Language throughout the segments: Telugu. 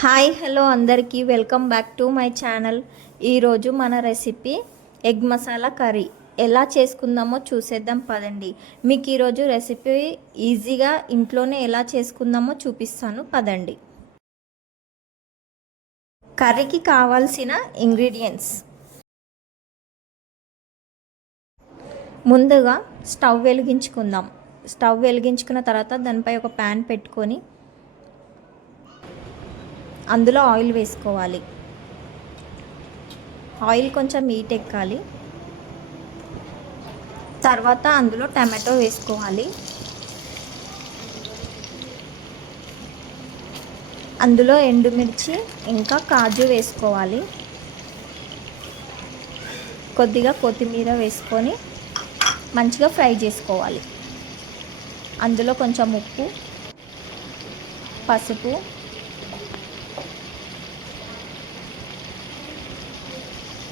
హాయ్ హలో అందరికీ welcome back to my channel. ఈరోజు మన రెసిపీ ఎగ్ మసాలా కర్రీ ఎలా చేసుకుందామో చూసేద్దాం పదండి. మీకు ఈరోజు రెసిపీ ఈజీగా ఇంట్లోనే ఎలా చేసుకుందామో చూపిస్తాను పదండి. కర్రీకి కావాల్సిన ఇంగ్రీడియంట్స్: ముందుగా స్టవ్ వెలిగించుకుందాం. స్టవ్ వెలిగించుకున్న తర్వాత దానిపై ఒక ప్యాన్ పెట్టుకొని అందులో ఆయిల్ వేసుకోవాలి. ఆయిల్ కొంచెం హీట్ ఎక్కాలి. తర్వాత అందులో టమాటో వేసుకోవాలి. అందులో ఎండుమిర్చి ఇంకా కాజు వేసుకోవాలి. కొద్దిగా కొత్తిమీర వేసుకొని మంచిగా ఫ్రై చేసుకోవాలి. అందులో కొంచెం ఉప్పు, పసుపు,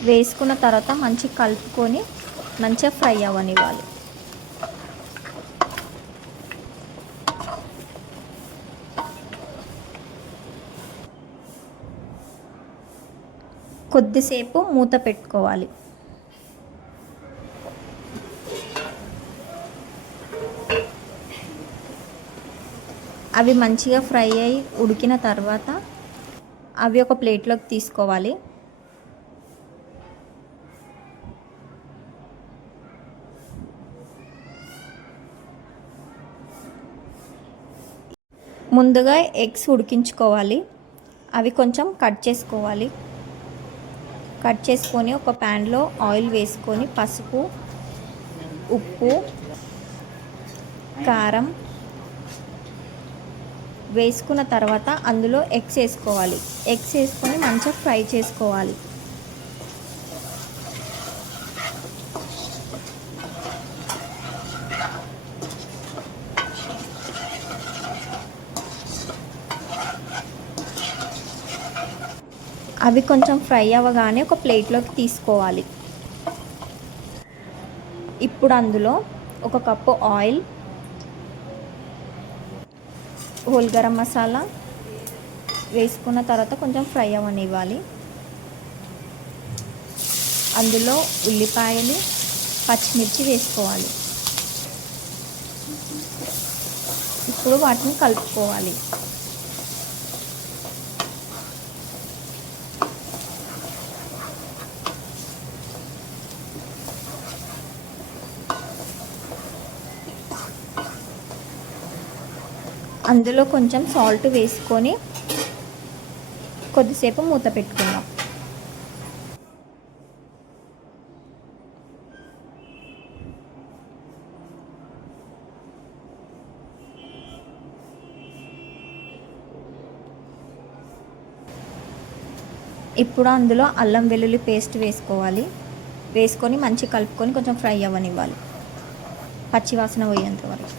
వేసుకున్న తర్వాత మంచిగా కలుపుకొని మంచిగా ఫ్రై అవ్వనివ్వాలి. కొద్దిసేపు మూత పెట్టుకోవాలి. అవి మంచిగా ఫ్రై అయ్యి ఉడికిన తర్వాత అవి ఒక ప్లేట్లోకి తీసుకోవాలి. ముందుగా ఎగ్స్ ఉడికించుకోవాలి. అవి కొంచెం కట్ చేసుకోవాలి. కట్ చేసుకొని ఒక ప్యాన్లో ఆయిల్ వేసుకొని పసుపు, ఉప్పు, కారం వేసుకున్న తర్వాత అందులో ఎగ్స్ వేసుకోవాలి. ఎగ్స్ వేసుకొని మంచిగా ఫ్రై చేసుకోవాలి. అవి కొంచెం ఫ్రై అవ్వగానే ఒక ప్లేట్లోకి తీసుకోవాలి. ఇప్పుడు అందులో ఒక cup oil, whole garam masala వేసుకున్న తర్వాత కొంచెం ఫ్రై అవ్వనివ్వాలి. అందులో ఉల్లిపాయలు, పచ్చిమిర్చి వేసుకోవాలి. ఇప్పుడు వాటిని కలుపుకోవాలి. అందులో కొంచెం సాల్ట్ వేసుకొని కొద్దిసేపు మూత పెట్టుకుందాం. ఇప్పుడు అందులో అల్లం వెల్లుల్లి పేస్ట్ వేసుకోవాలి. వేసుకొని మంచిగా కలుపుకొని కొంచెం ఫ్రై అవ్వనివ్వాలి, పచ్చివాసన పోయేంత వరకు.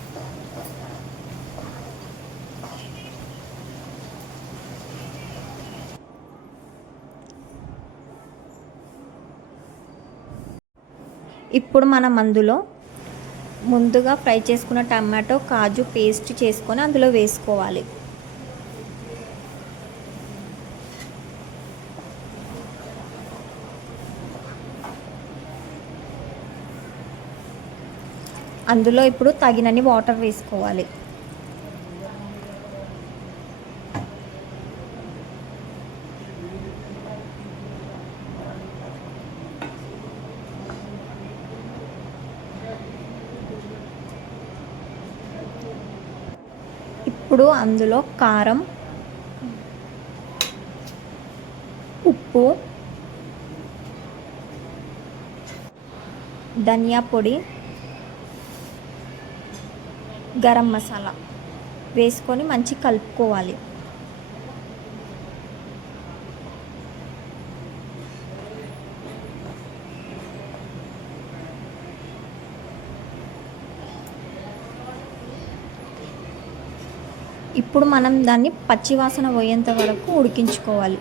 ఇప్పుడు మనం అందులో ముందుగా ఫ్రై చేసుకున్న టమాటో, కాజు పేస్ట్ చేసుకొని అందులో వేసుకోవాలి. అందులో ఇప్పుడు తగినన్ని వాటర్ వేసుకోవాలి. ఇప్పుడు అందులో కారం, ఉప్పు, ధనియా పొడి, గరం మసాలా వేసుకొని మంచిగా కలుపుకోవాలి. ఇప్పుడు మనం దాన్ని పచ్చివాసన పోయేంత వరకు ఉడికించుకోవాలి.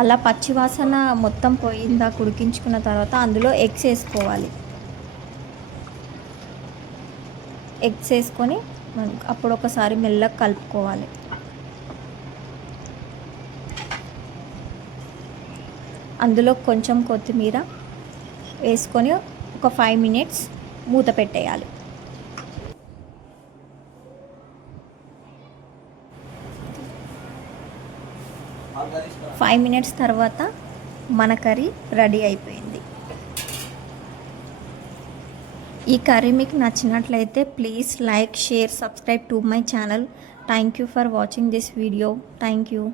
అలా పచ్చివాసన మొత్తం పోయిందాక ఉడికించుకున్న తర్వాత అందులో ఎగ్స్ వేసుకోవాలి. ఎగ్స్ వేసుకొని అప్పుడు ఒకసారి మెల్లగా కలుపుకోవాలి. అందులో కొంచెం కొత్తిమీర వేసుకొని ఒక 5 మినిట్స్ మూత పెట్టేయాలి. 5 మినిట్స్ తర్వాత మన కర్రీ రెడీ అయిపోయింది. ఈ కర్రీ మీకు నచ్చినట్లయితే please like, share, subscribe to my channel. Thank you for watching this video. Thank you.